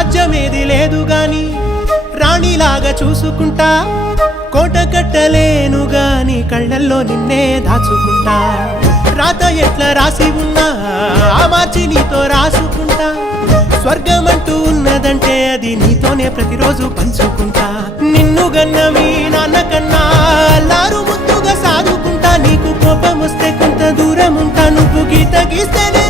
రాజ్యమేది లేదు గాని రాణిలాగా చూసుకుంటా కోట కట్టలేను గాని కళ్ళల్లో నిన్నే దాచుకుంటా రాత ఎట్లా రాసి ఉన్నా ఆ మార్చి నీతో రాసుకుంటా స్వర్గమంటూ ఉన్నదంటే అది నీతోనే ప్రతిరోజు పంచుకుంటా నిన్ను గన్నవి నాన్నకన్నా అల్లారు ముద్దుగా సాదుకుంటా నీకు కోపం వస్తే కొంత దూరం ఉంటా నువ్వు గీత గీస్తేనే